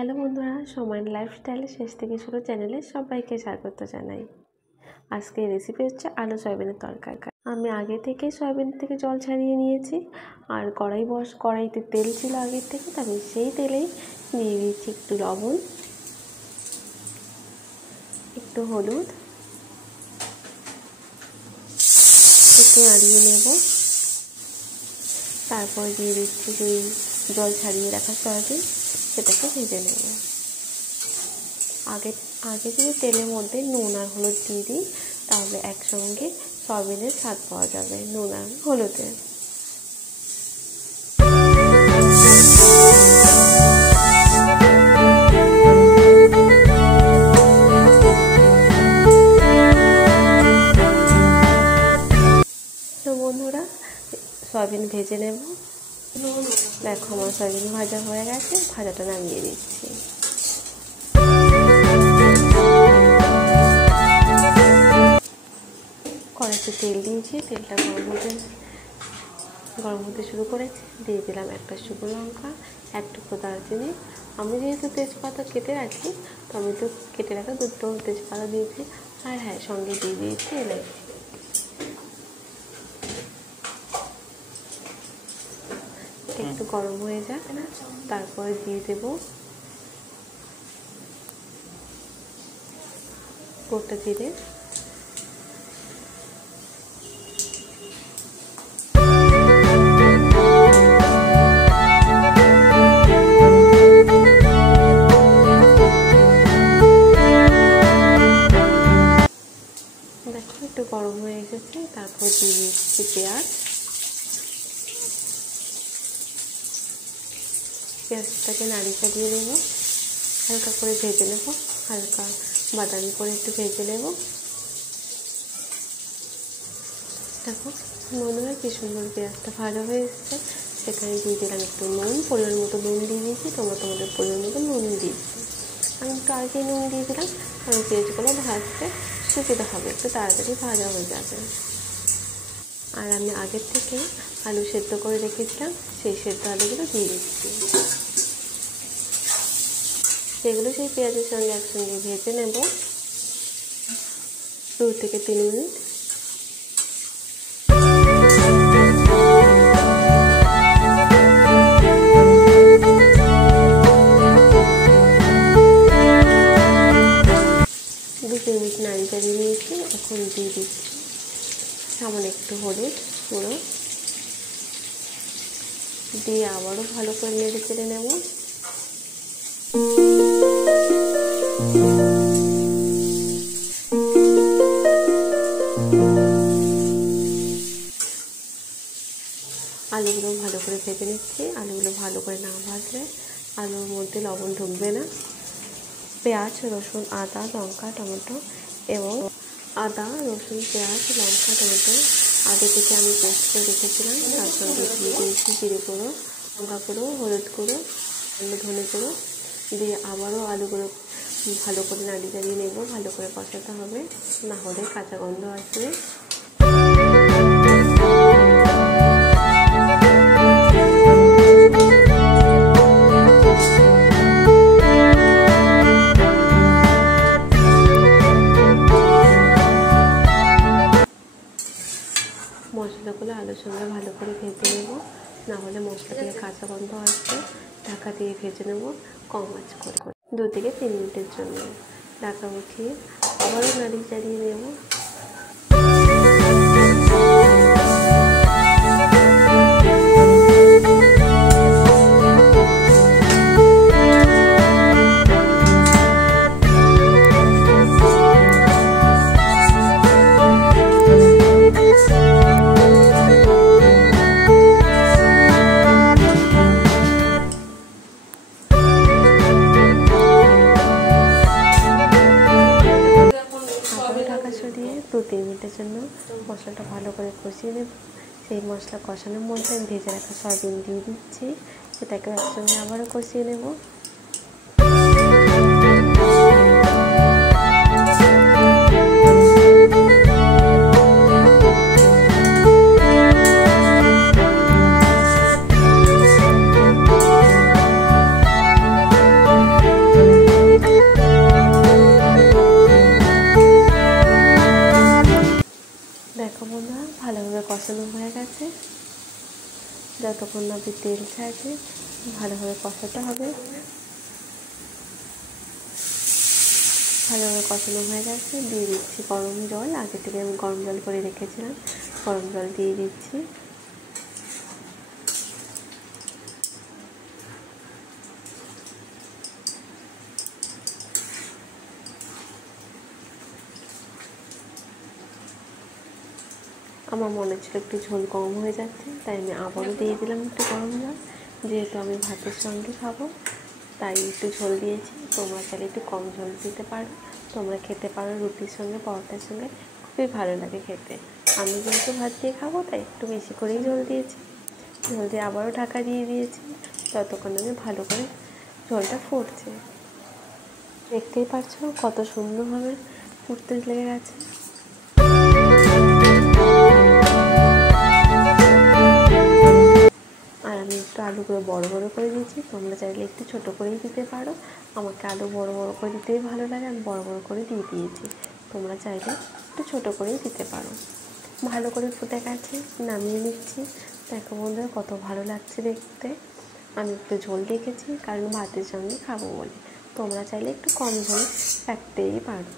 Hello বন্ধুরা, সময় লাইফস্টাইলের শেষ থেকে শুরু চ্যানেলে সবাইকে স্বাগত জানাই। আজকে রেসিপি হচ্ছে আলু সয়াবিনের তরকারি। আমি আগে থেকে সয়াবিন থেকে জল ছাড়িয়ে নিয়েছি আর কড়াইতে তেল ছিল আগের থেকে, তবে সেই তেলেই দিয়ে দিয়েছি একটু লবণ, একটু হলুদ, একটু নাড়িয়ে নেব। তারপর দিয়ে দিচ্ছি সেই জল ছাড়িয়ে রাখা সয়াবিন, সেটাকে ভেজে নেব। আগে যদি তেলের মধ্যে নুন আর হলুদ দিয়ে দিই, তাহলে একসঙ্গে সয়াবিনের স্বাদ পাওয়া যাবে নুন আর হলুদের। তো বন্ধুরা, সয়াবিন ভেজে নেব। দেখো আমার সয়াবিন ভাজা হয়ে গেছে, ভাজাটা নামিয়ে দিচ্ছি। কড়াইতে তেল দিয়েছি, তেলটা গরম হতে শুরু করেছি। দিয়ে দিলাম একটা শুকনো লঙ্কা, এক টুকরো দারচিনি। আমি যেহেতু তেজপাতা কেটে রাখি, তো আমি তো কেটে রাখা দুটো তেজপাতা দিয়েছি। আর হ্যাঁ, সঙ্গে দিয়ে দিয়েছি এলাচি। একটু গরম হয়ে যাক, তারপরে দিয়ে দেব গোটা জিরে, দেখো একটু গরম হয়ে এসেছে। তারপর দিয়ে দিচ্ছি পেঁয়াজটাকে নাড়িয়ে চাড়িয়ে নেব, হালকা করে ভেজে নেব, হালকা বাদামি করে একটু ভেজে নেব। দেখো মনে হয় কি সুন্দর পেঁয়াজটা ভালো হয়ে এসছে। সেখানে দিয়ে দিলাম একটু নুন, পরিমাণ মতো নুন দিয়ে দিয়েছি। তোমরা তোমাদের পরিমাণ মতো নুন দিয়েছি। আমি একটু আগে নুন দিয়ে দিলাম, কারণ পেঁয়াজগুলো ভাজতে সুবিধা হবে, একটু তাড়াতাড়ি ভাজা হয়ে যাবে। আর আমি আগের থেকে আলু সেদ্ধ করে রেখেছিলাম, সেই সেদ্ধ আলুগুলো দিয়ে দিচ্ছি। সেগুলো সেই পেঁয়াজের সঙ্গে একসঙ্গে ভেজে নেব 2 থেকে 3 মিনিট। নাড়িয়ে চাড়িয়ে নিয়েছি। এখন দিয়ে দিচ্ছি সামান্য একটু হলুদ গুঁড়ো, দিয়ে আবারও ভালো করে নেড়ে চেড়ে নেব। আলুগুলো ভালো করে ভেজে নিচ্ছি। আলুগুলো ভালো করে না ভাজলে আলুর মধ্যে লবণ ঢুকবে না। পেঁয়াজ, রসুন, আদা, লঙ্কা, টমেটো এবং আদা, রসুন, পেঁয়াজ, লঙ্কা, টমেটো আগে থেকে আমি পেস্ট করে রেখেছিলাম। তার সঙ্গে দিয়ে দিয়েছি জিরে গুঁড়ো, লঙ্কা গুঁড়ো, হলুদ গুঁড়ো, ধনে গুঁড়ো দিয়ে আবারও আলুগুলো ভালো করে নাড়িয়ে চাড়িয়ে নেব। ভালো করে কষাতে হবে, না হলে কাঁচা গন্ধ আসবে। মশলাগুলো আলুর সঙ্গে ভালো করে ভেজে নেব, না হলে মশলা থেকে কাঁচা গন্ধ আসবে। ঢাকা দিয়ে ভেজে নেব কম আঁচ করে 2 থেকে 3 মিনিটের জন্য। ঢাকা উঠিয়ে আবারও নাড়িয়ে চাড়িয়ে নেব। ঢাকা সরিয়ে 2-3 মিনিটের জন্য মশলাটা ভালো করে কষিয়ে নেব। সেই মশলা কষানোর মধ্যে আমি ভেজে রাখা সয়াবিন দিয়ে দিচ্ছি, সেটাকে একসঙ্গে আবারও কষিয়ে নেব। যতক্ষণ না তেল ছাড়ছে ভালোভাবে কষাতে হবে। ভালোভাবে কষানো হয়ে গেছে, দিয়ে দিচ্ছি গরম জল। আগে থেকে আমি গরম জল করে রেখেছিলাম, গরম জল দিয়ে দিচ্ছি। আমার মনে ছিল একটু ঝোল কম হয়ে যাচ্ছে, তাই আমি আবারও দিয়ে দিলাম একটু গরম জল। যেহেতু আমি ভাতের সঙ্গে খাবো তাই একটু ঝোল দিয়েছি। তোমরা চাইলে একটু কম ঝোল দিতে পারো, তোমরা খেতে পারো রুটির সঙ্গে, পরোটার সঙ্গে, খুবই ভালো লাগে খেতে। আমি যেহেতু ভাত দিয়ে খাবো তাই একটু বেশি করেই ঝোল দিয়েছি। ঝোল দিয়ে আবারও ঢাকা দিয়ে দিয়েছি, ততক্ষণ আমি ভালো করে ঝোলটা ফুটছে। দেখতেই পাচ্ছো কত সুন্দরভাবে ফুটতে লেগে গেছে। আর আমি একটু আলুগুলো বড় বড় করে দিয়েছি, তোমরা চাইলে একটু ছোটো করেই দিতে পারো। আমাকে আলু বড় বড় করে দিতেই ভালো লাগে, আমি বড় বড় করে দিয়ে দিয়েছি। তোমরা চাইলে একটু ছোটো করেই দিতে পারো। ভালো করে ফুটে গেছে, নামিয়ে নিচ্ছি। দেখো বন্ধুরা কত ভালো লাগছে দেখতে। আমি একটু ঝোল রেখেছি কারণ ভাতের সঙ্গে খাবো বলে। তোমরা চাইলে একটু কম ঝোল রাখতেই পারো।